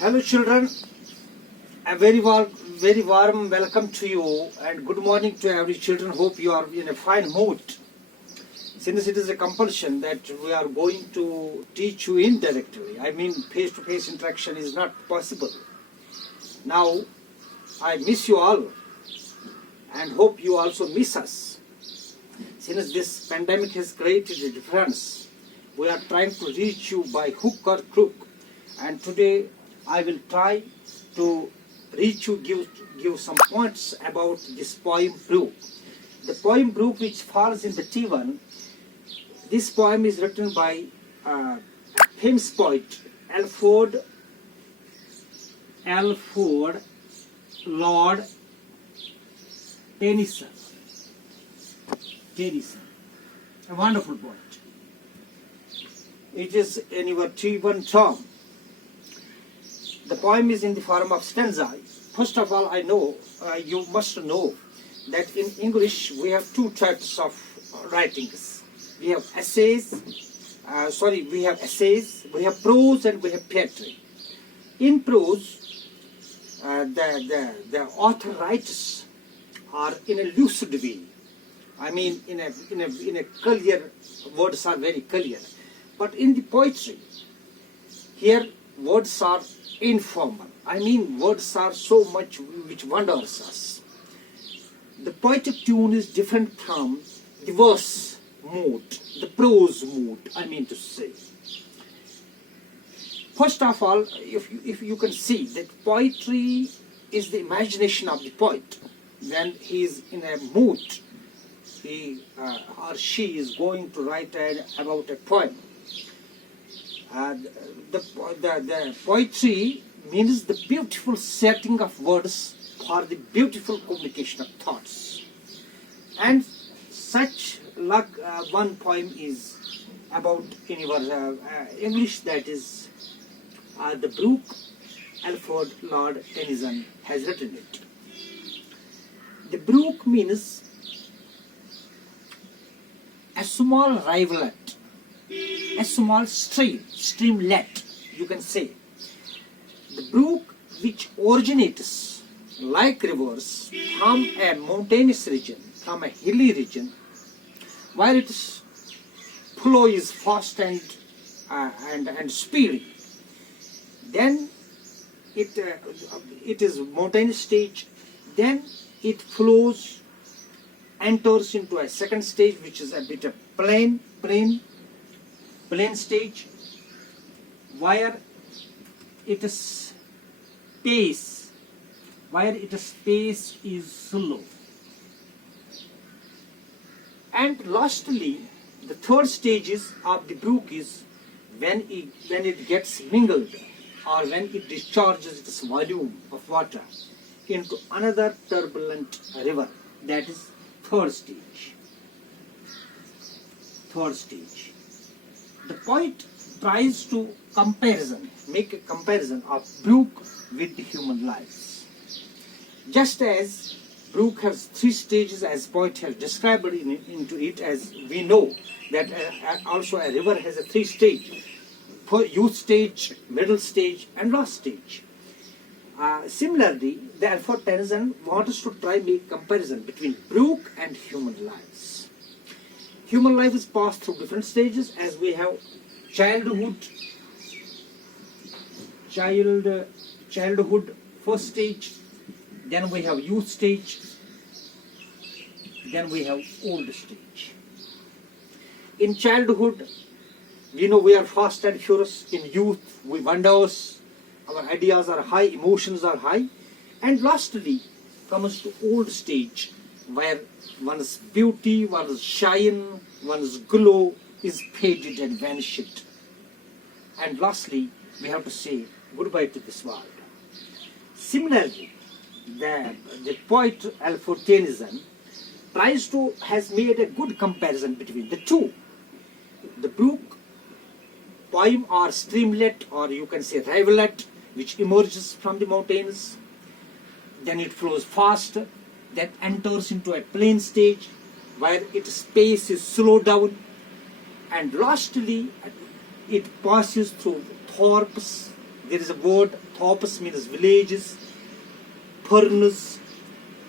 Hello children, a very warm welcome to you and good morning to every children. Hope you are in a fine mood. Since it is a compulsion that we are going to teach you indirectly, I mean face-to-face interaction is not possible. Now, I miss you all and hope you also miss us. Since this pandemic has created a difference, we are trying to reach you by hook or crook, and today I will try to reach you, give some points about this poem Brook. The poem Brook, which falls in the T1, this poem is written by a famous poet, Alfred Lord Tennyson, a wonderful poet. It is in your T1 term. The poem is in the form of stanza. First of all, I know, you must know that in English we have two types of writings. We have essays, we have prose and we have poetry. In prose, the author writes are in a lucid way. I mean, in a clear, words are very clear. But in the poetry, here words are informal. I mean, words are so much which wonders us. The poetic tune is different from the verse mood, the prose mood, I mean to say. First of all, if you can see that poetry is the imagination of the poet. When he is in a mood, he or she is going to write about a poem. The poetry means the beautiful setting of words for the beautiful communication of thoughts. And such like one poem is about in your English, that is the Brook. Alfred Lord Tennyson has written it. The brook means a small rivulet, a small streamlet, you can say. The brook which originates like rivers from a mountainous region, from a hilly region, while its flow is fast and speedy. Then it is mountainous stage. Then it flows, enters into a second stage, which is a bit of plain stage, where its pace is slow. And lastly, the third stage of the brook is when it gets mingled, or when it discharges its volume of water into another turbulent river. That is third stage. The poet tries to make a comparison of brook with the human lives. Just as brook has three stages, as poet has described into it, as we know that also a river has a three stage: for youth stage, middle stage, and last stage. Similarly, the Alfred Tennyson wants us to try make comparison between brook and human lives. Human life is passed through different stages, as we have childhood, first stage, then we have youth stage, then we have old stage. In childhood, we know we are fast and furious. In youth, we wonders, our ideas are high, emotions are high. And lastly, comes to old stage, where one's beauty, one's shine, one's glow is faded and vanished. And lastly, we have to say goodbye to this world. Similarly, the poet Alfred Tennyson has made a good comparison between the two. The brook poem or streamlet, or you can say rivulet, which emerges from the mountains, then it flows fast, then enters into a plain stage where its pace is slowed down, and lastly it passes through thorps, there is a word, thopos means villages, purnus,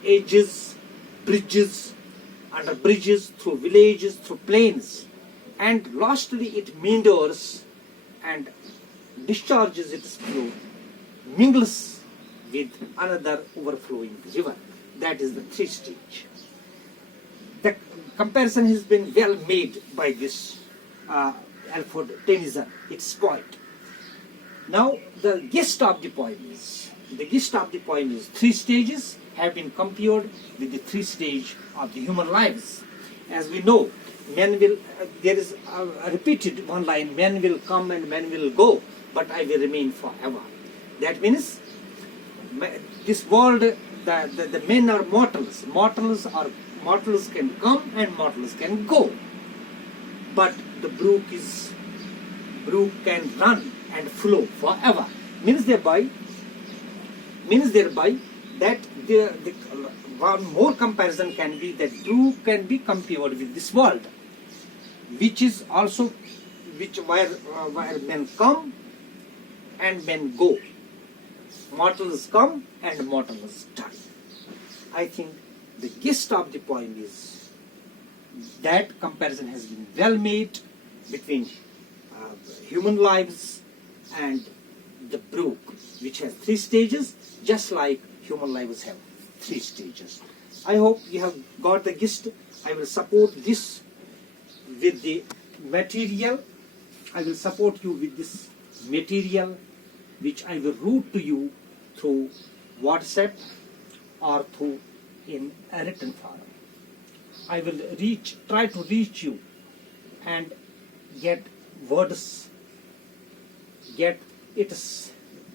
edges, bridges, under bridges, through villages, through plains. And lastly it meanders and discharges its flow, mingles with another overflowing river. That is the three stage. The comparison has been well made by this Alfred Tennyson. It's point. Now the gist of the poem is, three stages have been compared with the three stages of the human lives. As we know, men will, there is a repeated one line, men will come and men will go, but I will remain forever. That means this world, the men are mortals. Mortals can come and mortals can go. But the brook can run and flow forever. Means thereby that the one more comparison can be that brook can be compared with this world, which is also where men come and men go. Mortals come and mortals die. I think the gist of the poem is that comparison has been well made between human lives and the brook, which has three stages, just like human lives have three stages. I hope you have got the gist. I will support this with the material. I will support you with this material, which I will route to you through WhatsApp or through in a written form. I will try to reach you and get its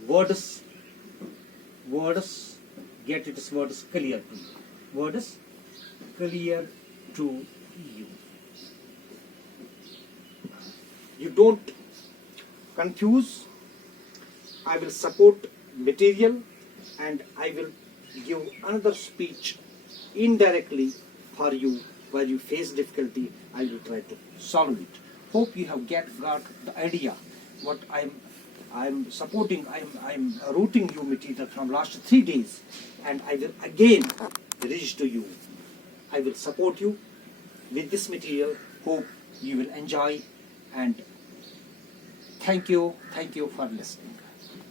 words clear to you. Words clear to you. You don't confuse. I will support material and I will give another speech indirectly for you where you face difficulty. I will try to solve it. Hope you have got the idea what I'm supporting. I'm routing you material from last 3 days, and I will again reach to you. I will support you with this material. Hope you will enjoy, and thank you for listening.